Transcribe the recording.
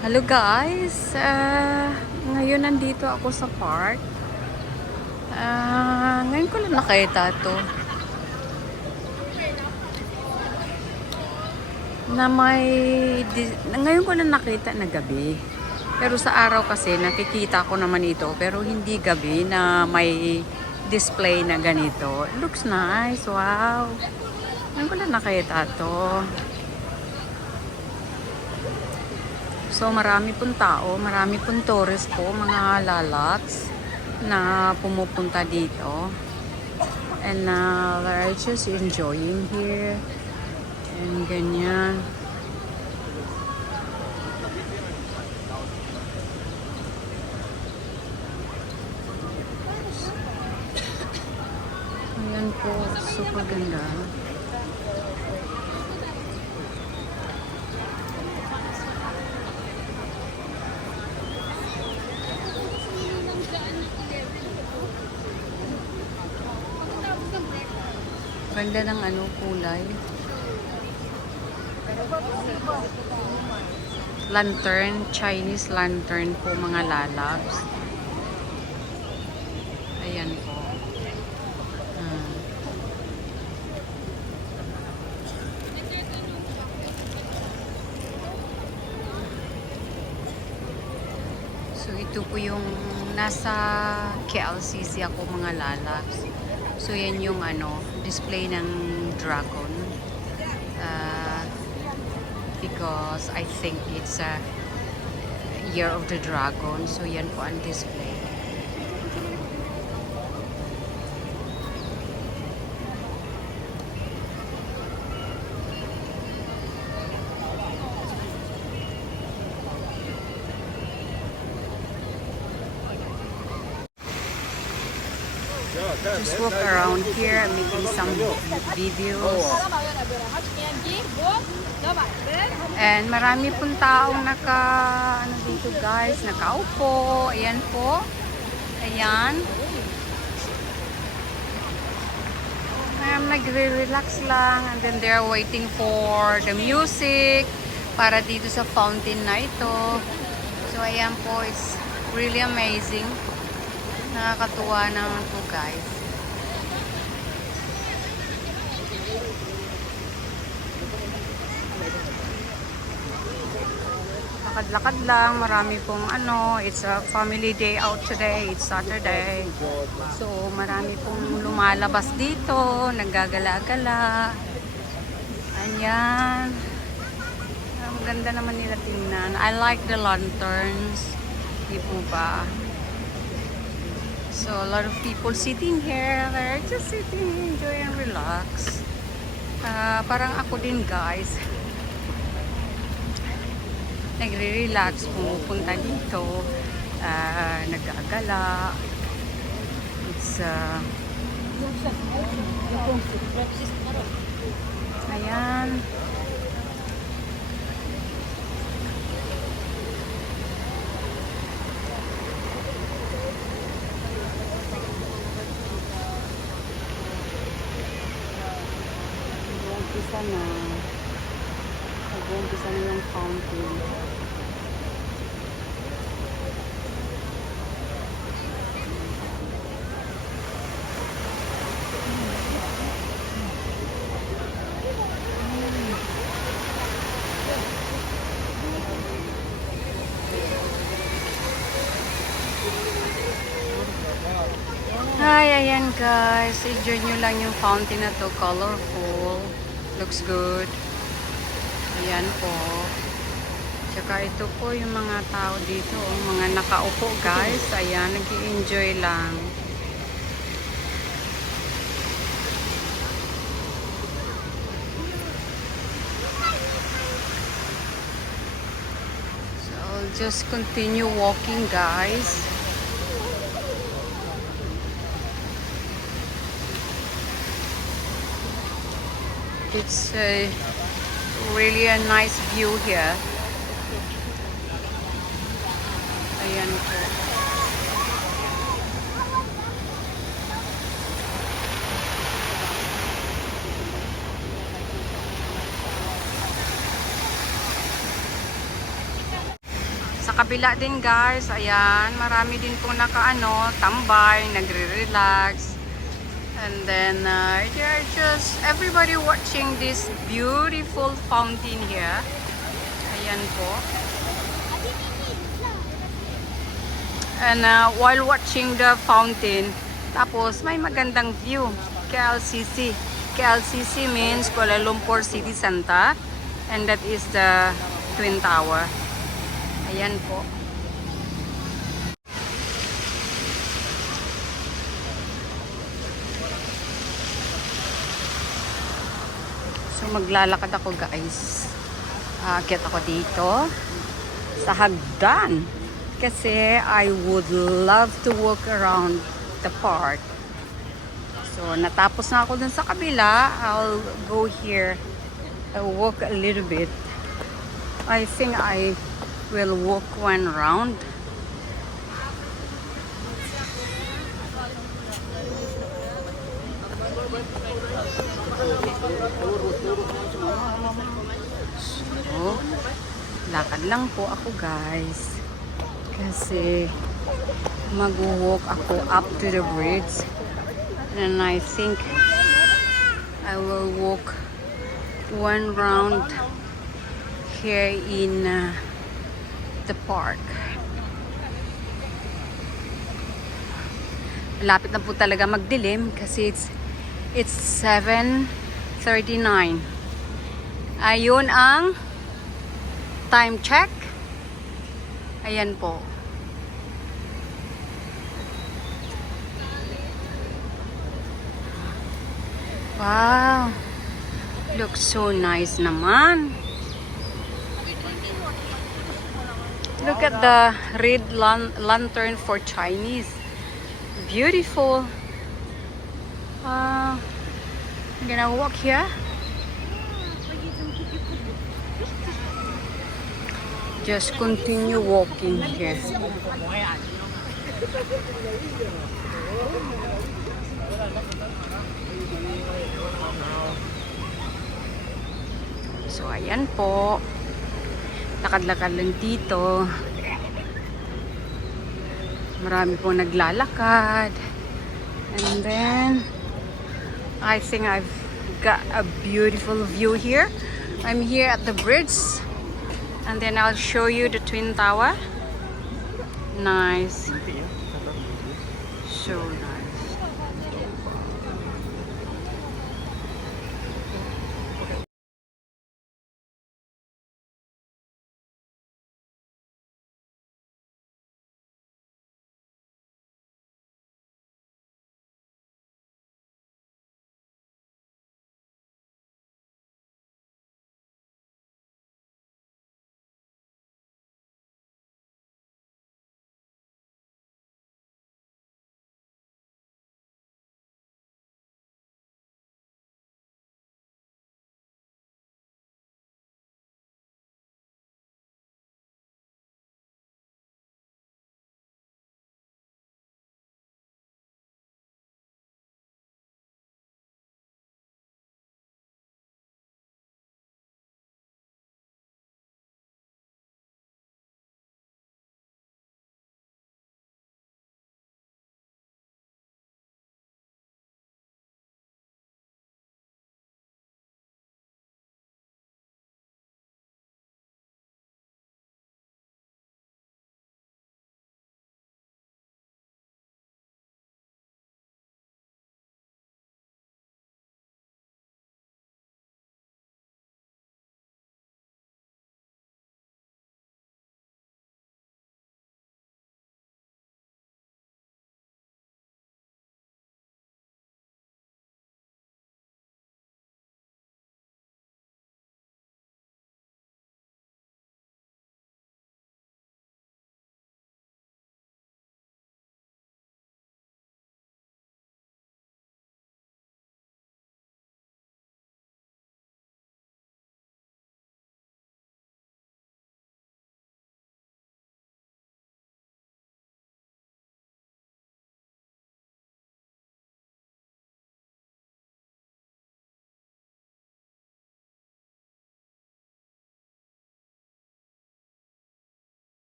Hello guys! Ngayon nandito ako sa park. Ngayon ko lang nakita to. Ngayon ko lang nakita na gabi. Pero sa araw kasi nakikita ko naman ito. Pero hindi gabi na may display na ganito. It looks nice. Wow! Ngayon ko lang nakita to. So marami pong tao, marami pong tourist po, mga lalaks na pumupunta dito. And they're just enjoying here. And ganyan. Ayan po, super ganda. Ganda ng kulay. Lantern, Chinese lantern po mga lalabs. Ayan po. So ito po yung nasa KLCC ako mga lalabs. So yan yung display ng dragon. Because I think it's a Year of the Dragon. So yan po ang display. Just walk around here and making some videos. And marami pong taong dito guys, nakaupo. Ayan po. Ayan. Nagre-relax lang and then they're waiting for the music para dito sa fountain na ito. So ayan po, it's really amazing. Nakakatuwa naman po guys. Lakad-lakad lang, marami pong it's a family day out today, it's Saturday. So marami pong lumalabas dito, naggagala-gala. Ayan. Ang ganda naman nila tingnan. I like the lanterns. Di po ba? So a lot of people sitting here, they're just sitting, enjoy and relax. Parang ako din guys. Nagre-relax, pumupunta dito, nagagala. It's ayan. Nag-uumpisa na yung fountain. Hi, ayan guys. Enjoy nyo lang yung fountain na to. Colorful. Looks good. Ayan po. Tsaka ito po yung mga tao dito. Mga nakaupo guys. Ayan, nag-i-enjoy lang. So, I'll just continue walking guys. It's really a nice view here. Ayan po. kabila din guys, ayan, marami din po tambay, nagre-relax. And then they're just everybody watching this beautiful fountain here. Ayan po. And while watching the fountain, tapos may magandang view. KLCC. KLCC means Kuala Lumpur City Center. And that is the Twin Tower. Ayan po. So maglalakad ako guys. Aakyat ako dito sa hagdan. Kasi I would love to walk around the park. So natapos na ako dun sa kabila. I'll go here. I'll walk a little bit. I think I will walk one round. So, lakad lang po ako guys. Kasi mag-walk ako up to the bridge. And I think I will walk one round here in the park. Malapit na po talaga magdilim kasi it's 7:39. Ayun ang time check. Ayan po. Wow. Looks so nice naman. Look at the red lantern for Chinese. Beautiful. I'm gonna walk here. Just continue walking here. So ayan po. Lakad-lakad lang dito. Marami po naglalakad. And then I think I've got a beautiful view here. I'm here at the bridge. And then I'll show you the Twin Tower. Nice. So nice.